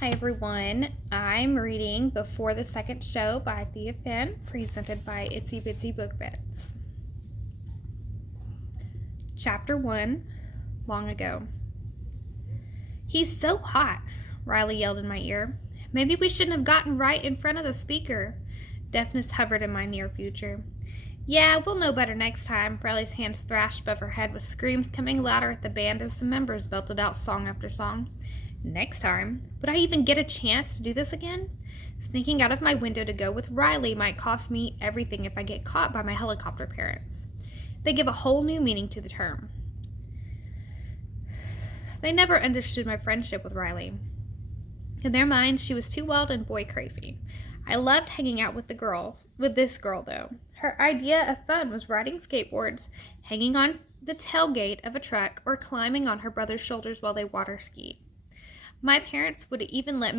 Hi everyone, I'm reading Before the Second Show by Thia, presented by Itsy Bitsy Book Bits. Chapter 1, Long Ago. "He's so hot," Riley yelled in my ear. "Maybe we shouldn't have gotten right in front of the speaker." Deafness hovered in my near future. "Yeah, we'll know better next time." Riley's hands thrashed above her head with screams coming louder at the band as the members belted out song after song. Next time? Would I even get a chance to do this again? Sneaking out of my window to go with Riley might cost me everything if I get caught by my helicopter parents. They give a whole new meaning to the term. They never understood my friendship with Riley. In their minds, she was too wild and boy crazy. I loved hanging out with this girl though. Her idea of fun was riding skateboards, hanging on the tailgate of a truck, or climbing on her brother's shoulders while they water skied. My parents wouldn't even let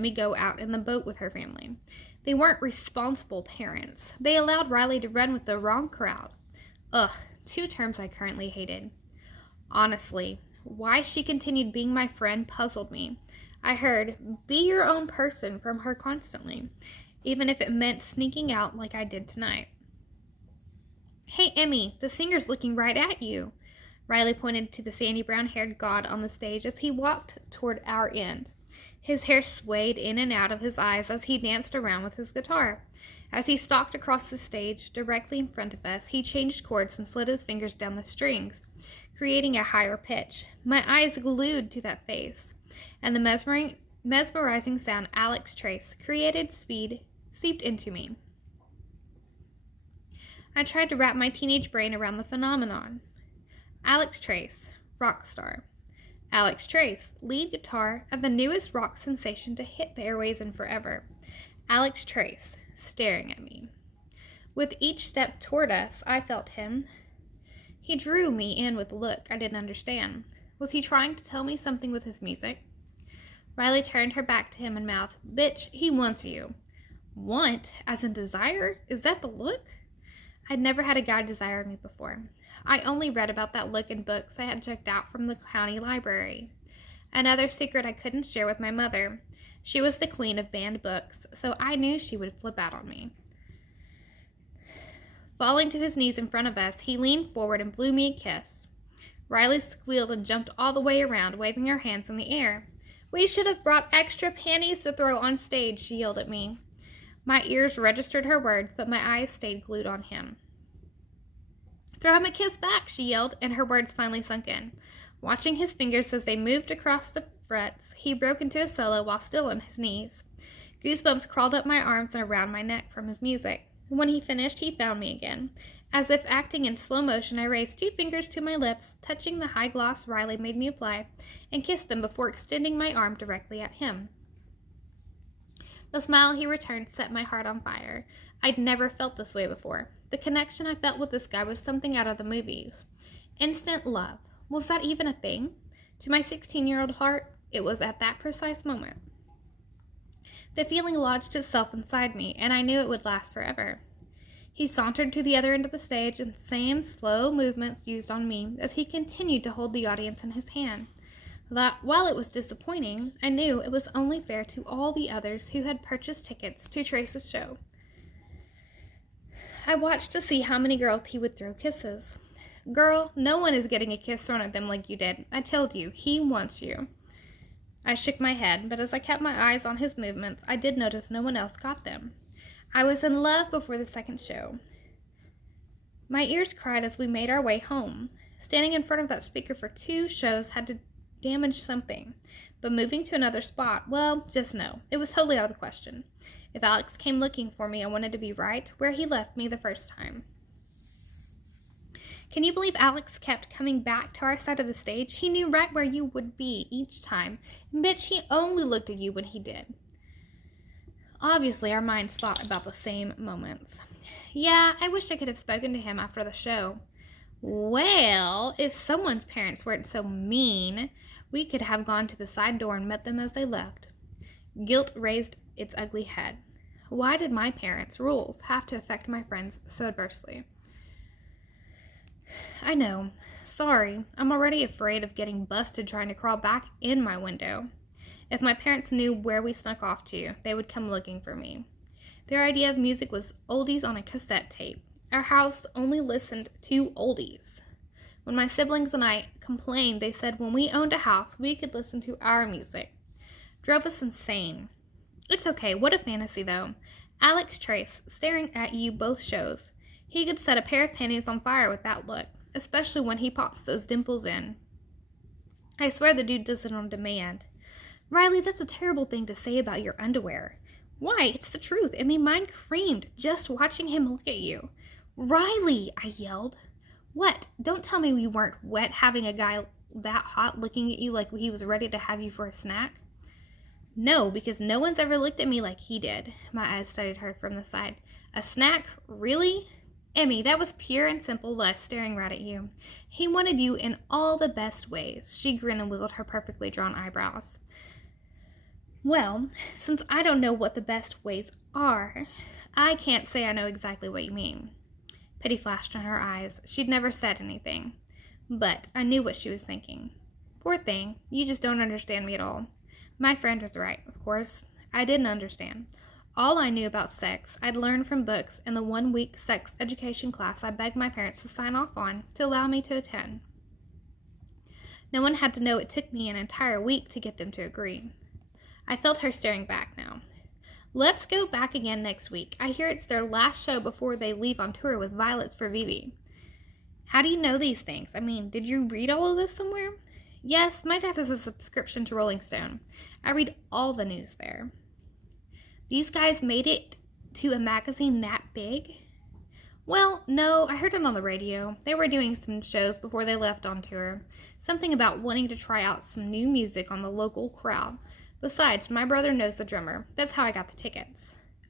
me go out in the boat with her family. They weren't responsible parents. They allowed Riley to run with the wrong crowd. Ugh, two terms I currently hated. Honestly, why she continued being my friend puzzled me. I heard, "Be your own person" from her constantly, even if it meant sneaking out like I did tonight. "Hey, Emmy, the singer's looking right at you." Riley pointed to the sandy brown-haired god on the stage as he walked toward our end. His hair swayed in and out of his eyes as he danced around with his guitar. As he stalked across the stage directly in front of us, he changed chords and slid his fingers down the strings, creating a higher pitch. My eyes glued to that face, and the mesmerizing sound Alex Trace created seeped into me. I tried to wrap my teenage brain around the phenomenon. Alex Trace, rock star. Alex Trace, lead guitar of the newest rock sensation to hit the airways in forever. Alex Trace, staring at me. With each step toward us, I felt him. He drew me in with a look I didn't understand. Was he trying to tell me something with his music? Riley turned her back to him and mouthed, "Bitch, he wants you." Want? As in desire? Is that the look? I'd never had a guy desire me before. I only read about that look in books I had checked out from the county library. Another secret I couldn't share with my mother. She was the queen of banned books, so I knew she would flip out on me. Falling to his knees in front of us, he leaned forward and blew me a kiss. Riley squealed and jumped all the way around, waving her hands in the air. "We should have brought extra panties to throw on stage," she yelled at me. My ears registered her words, but my eyes stayed glued on him. "Throw him a kiss back," she yelled, and her words finally sunk in. Watching his fingers as they moved across the frets, he broke into a solo while still on his knees. Goosebumps crawled up my arms and around my neck from his music. When he finished, he found me again. As if acting in slow motion, I raised 2 fingers to my lips, touching the high gloss Riley made me apply, and kissed them before extending my arm directly at him. The smile he returned set my heart on fire. I'd never felt this way before. The connection I felt with this guy was something out of the movies. Instant love. Was that even a thing? To my 16-year-old heart, it was at that precise moment. The feeling lodged itself inside me, and I knew it would last forever. He sauntered to the other end of the stage, and the same slow movements used on me as he continued to hold the audience in his hand. While it was disappointing, I knew it was only fair to all the others who had purchased tickets to Trace's show. I watched to see how many girls he would throw kisses. "Girl, no one is getting a kiss thrown at them like you did. I told you, he wants you." I shook my head, but as I kept my eyes on his movements, I did notice no one else got them. I was in love before the second show. My ears cried as we made our way home. Standing in front of that speaker for 2 shows had to damage something, but moving to another spot, well, just no. It was totally out of the question. If Alex came looking for me, I wanted to be right where he left me the first time. Can you believe Alex kept coming back to our side of the stage? He knew right where you would be each time. Bitch, he only looked at you when he did. Obviously, our minds thought about the same moments. Yeah, I wish I could have spoken to him after the show. Well, if someone's parents weren't so mean, we could have gone to the side door and met them as they left. Guilt raised its ugly head. Why did my parents' rules have to affect my friends so adversely? I know. Sorry. I'm already afraid of getting busted trying to crawl back in my window. If my parents knew where we snuck off to, they would come looking for me. Their idea of music was oldies on a cassette tape. Our house only listened to oldies. When my siblings and I complained, they said when we owned a house, we could listen to our music. Drove us insane. It's okay, what a fantasy though. Alex Trace, staring at you both shows. He could set a pair of panties on fire with that look, especially when he pops those dimples in. I swear the dude does it on demand. Riley, that's a terrible thing to say about your underwear. Why? It's the truth. I mean, mine creamed just watching him look at you. Riley, I yelled. What? Don't tell me you weren't wet having a guy that hot looking at you like he was ready to have you for a snack? No, because no one's ever looked at me like he did. My eyes studied her from the side. A snack? Really? Emmy, that was pure and simple lust staring right at you. He wanted you in all the best ways. She grinned and wiggled her perfectly drawn eyebrows. Well, since I don't know what the best ways are, I can't say I know exactly what you mean. Pity flashed in her eyes. She'd never said anything, but I knew what she was thinking. Poor thing, you just don't understand me at all. My friend was right, of course. I didn't understand. All I knew about sex I'd learned from books in the 1-week sex education class I begged my parents to sign off on to allow me to attend. No one had to know it took me an entire week to get them to agree. I felt her staring back now. Let's go back again next week. I hear it's their last show before they leave on tour with Violets for Vivi. How do you know these things? I mean, did you read all of this somewhere? Yes, my dad has a subscription to Rolling Stone. I read all the news there. These guys made it to a magazine that big? Well, no, I heard it on the radio. They were doing some shows before they left on tour. Something about wanting to try out some new music on the local crowd. Besides, my brother knows the drummer. That's how I got the tickets.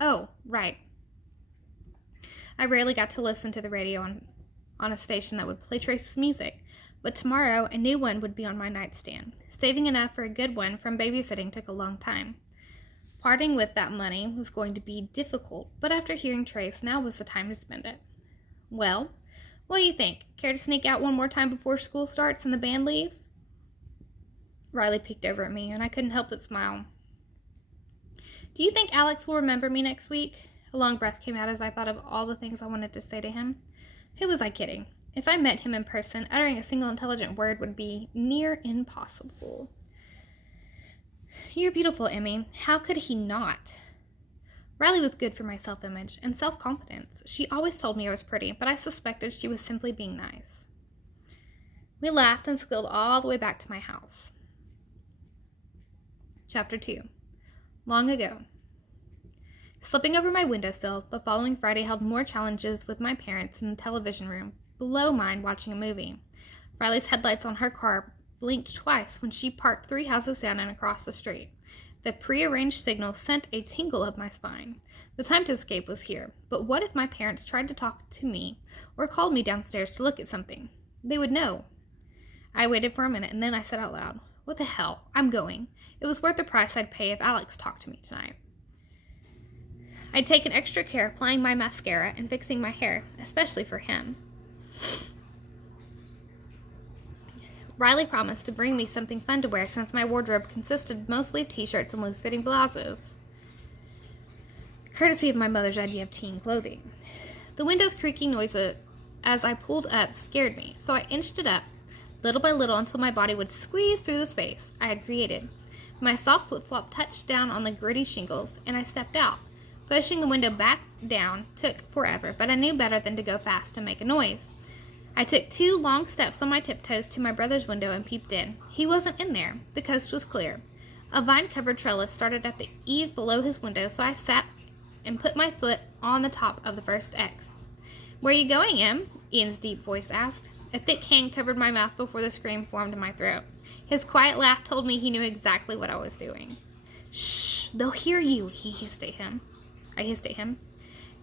Oh, right. I rarely got to listen to the radio on a station that would play Trace's music, but tomorrow a new one would be on my nightstand. Saving enough for a good one from babysitting took a long time. Parting with that money was going to be difficult, but after hearing Trace, now was the time to spend it. Well, what do you think? Care to sneak out one more time before school starts and the band leaves? Riley peeked over at me, and I couldn't help but smile. Do you think Alex will remember me next week? A long breath came out as I thought of all the things I wanted to say to him. Who was I kidding? If I met him in person, uttering a single intelligent word would be near impossible. You're beautiful, Emmy. How could he not? Riley was good for my self-image and self-confidence. She always told me I was pretty, but I suspected she was simply being nice. We laughed and squealed all the way back to my house. Chapter 2. Long ago. Slipping over my windowsill, the following Friday held more challenges with my parents in the television room, below mine watching a movie. Riley's headlights on her car blinked twice when she parked 3 houses down and across the street. The prearranged signal sent a tingle up my spine. The time to escape was here, but what if my parents tried to talk to me or called me downstairs to look at something? They would know. I waited for a minute and then I said out loud, "What the hell? I'm going. It was worth the price I'd pay if Alex talked to me tonight." I'd taken extra care applying my mascara and fixing my hair, especially for him. Riley promised to bring me something fun to wear since my wardrobe consisted mostly of t-shirts and loose-fitting blouses, courtesy of my mother's idea of teen clothing. The window's creaking noise as I pulled up scared me, so I inched it up, little by little until my body would squeeze through the space I had created. My soft flip-flop touched down on the gritty shingles, and I stepped out. Pushing the window back down took forever, but I knew better than to go fast and make a noise. I took 2 long steps on my tiptoes to my brother's window and peeped in. He wasn't in there. The coast was clear. A vine-covered trellis started at the eave below his window, so I sat and put my foot on the top of the first X. "Where are you going, Em?" Ian's deep voice asked. A thick hand covered my mouth before the scream formed in my throat. His quiet laugh told me he knew exactly what I was doing. "Shh, they'll hear you," I hissed at him.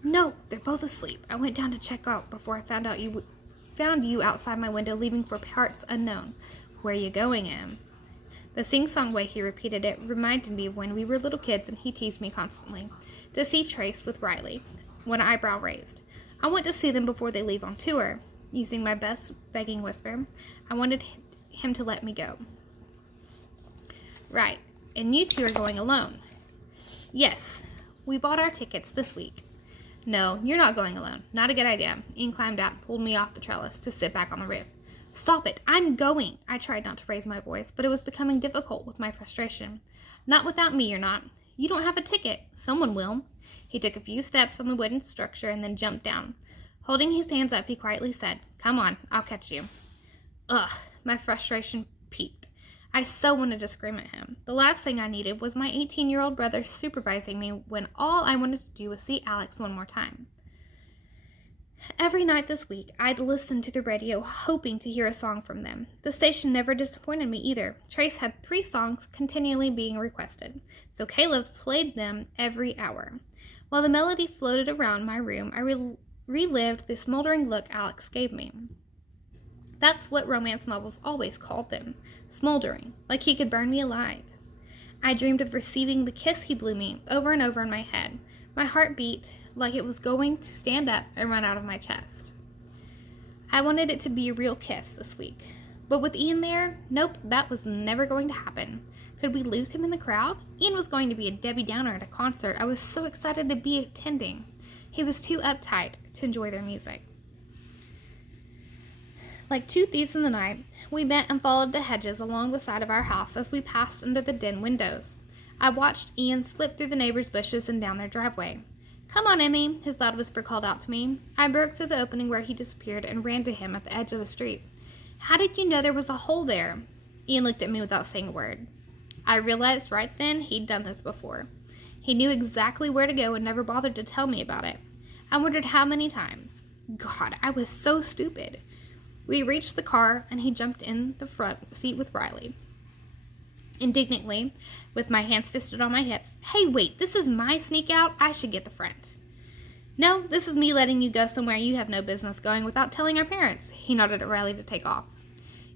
"No, they're both asleep. I went down to check out before I found you outside my window leaving for parts unknown. Where are you going, Em?" The sing-song way he repeated it reminded me of when we were little kids and he teased me constantly. To see Trace with Riley, one eyebrow raised. I want to see them before they leave on tour. Using my best begging whisper, I wanted him to let me go. Right. And you two are going alone. Yes, we bought our tickets this week. No, you're not going alone. Not a good idea. Ian climbed out and pulled me off the trellis to sit back on the roof. Stop it. I'm going. I tried not to raise my voice, but it was becoming difficult with my frustration. Not without me, you're not. You don't have a ticket. Someone will. He took a few steps on the wooden structure and then jumped down. Holding his hands up, he quietly said, Come on, I'll catch you. Ugh, my frustration peaked. I so wanted to scream at him. The last thing I needed was my 18-year-old brother supervising me when all I wanted to do was see Alex one more time. Every night this week, I'd listen to the radio hoping to hear a song from them. The station never disappointed me either. Trace had 3 songs continually being requested, so Caleb played them every hour. While the melody floated around my room, I relived the smoldering look Alex gave me. That's what romance novels always called them, smoldering, like he could burn me alive. I dreamed of receiving the kiss he blew me over and over in my head. My heart beat like it was going to stand up and run out of my chest. I wanted it to be a real kiss this week. But with Ian there, nope, that was never going to happen. Could we lose him in the crowd? Ian was going to be a Debbie Downer at a concert I was so excited to be attending. He was too uptight to enjoy their music. Like 2 thieves in the night, we bent and followed the hedges along the side of our house as we passed under the den windows. I watched Ian slip through the neighbors' bushes and down their driveway. Come on, Emmy, his loud whisper called out to me. I broke through the opening where he disappeared and ran to him at the edge of the street. How did you know there was a hole there? Ian looked at me without saying a word. I realized right then he'd done this before. He knew exactly where to go and never bothered to tell me about it. I wondered how many times. God, I was so stupid. We reached the car, and he jumped in the front seat with Riley. Indignantly, with my hands fisted on my hips, Hey, wait, this is my sneak out? I should get the front. No, this is me letting you go somewhere you have no business going without telling our parents. He nodded at Riley to take off.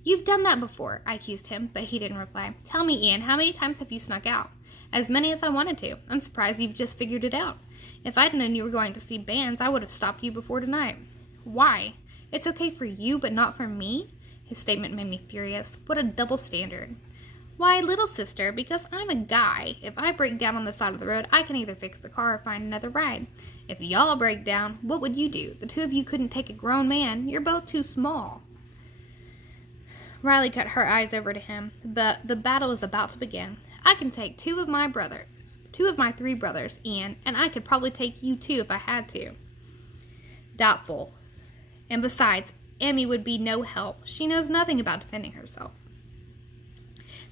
You've done that before, I accused him, but he didn't reply. Tell me, Ian, how many times have you snuck out? As many as I wanted to. I'm surprised you've just figured it out. If I'd known you were going to see bands, I would have stopped you before tonight. Why? It's okay for you, but not for me? His statement made me furious. What a double standard. Why, little sister, because I'm a guy. If I break down on the side of the road, I can either fix the car or find another ride. If y'all break down, what would you do? The 2 of you couldn't take a grown man. You're both too small. Riley cut her eyes over to him, but the battle was about to begin. I can take 2 of my 3 brothers, Ian, and I could probably take you too if I had to. Doubtful. And besides, Emmy would be no help. She knows nothing about defending herself.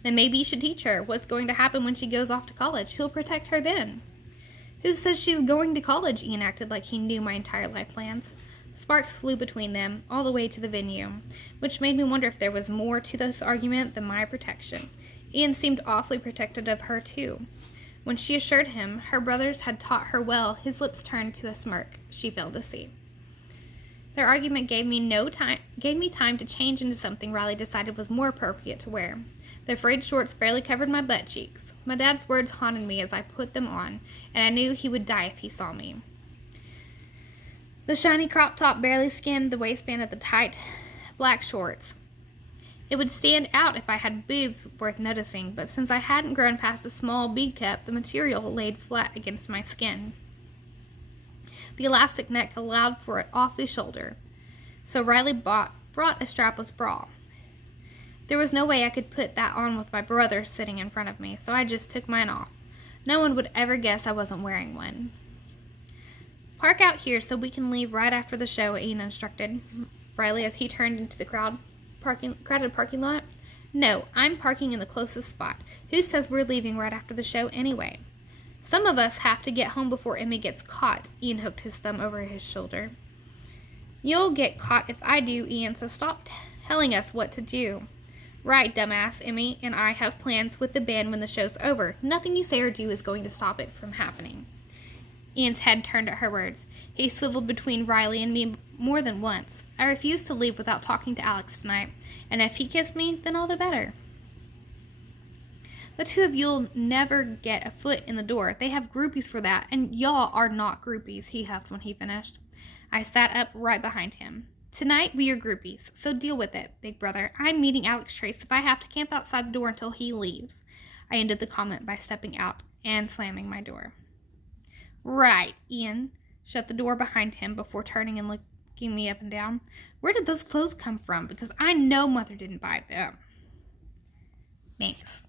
Then maybe you should teach her what's going to happen when she goes off to college. Who'll protect her then? Who says she's going to college? Ian acted like he knew my entire life plans. Sparks flew between them, all the way to the venue, which made me wonder if there was more to this argument than my protection. Ian seemed awfully protective of her, too. When she assured him her brothers had taught her well, his lips turned to a smirk she failed to see. Their argument gave me time to change into something Riley decided was more appropriate to wear. The frayed shorts barely covered my butt cheeks. My dad's words haunted me as I put them on, and I knew he would die if he saw me. The shiny crop top barely skimmed the waistband of the tight black shorts. It would stand out if I had boobs worth noticing, but since I hadn't grown past a small bead cup, the material laid flat against my skin. The elastic neck allowed for it off the shoulder, so Riley brought a strapless bra. There was no way I could put that on with my brother sitting in front of me, so I just took mine off. No one would ever guess I wasn't wearing one. Park out here so we can leave right after the show, Ian instructed Riley as he turned into the crowded parking lot. No, I'm parking in the closest spot. Who says we're leaving right after the show anyway? Some of us have to get home before Emmy gets caught. Ian hooked his thumb over his shoulder. You'll get caught if I do, Ian, so stop telling us what to do. Right, dumbass. Emmy and I have plans with the band when the show's over. Nothing you say or do is going to stop it from happening. Ian's head turned at her words. He swiveled between Riley and me more than once. I refused to leave without talking to Alex tonight, and if he kissed me, then all the better. The 2 of you'll never get a foot in the door. They have groupies for that, and y'all are not groupies, he huffed when he finished. I sat up right behind him. Tonight we are groupies, so deal with it, big brother. I'm meeting Alex Trace if I have to camp outside the door until he leaves. I ended the comment by stepping out and slamming my door. Right, Ian shut the door behind him before turning and looking me up and down. Where did those clothes come from? Because I know Mother didn't buy them. Thanks.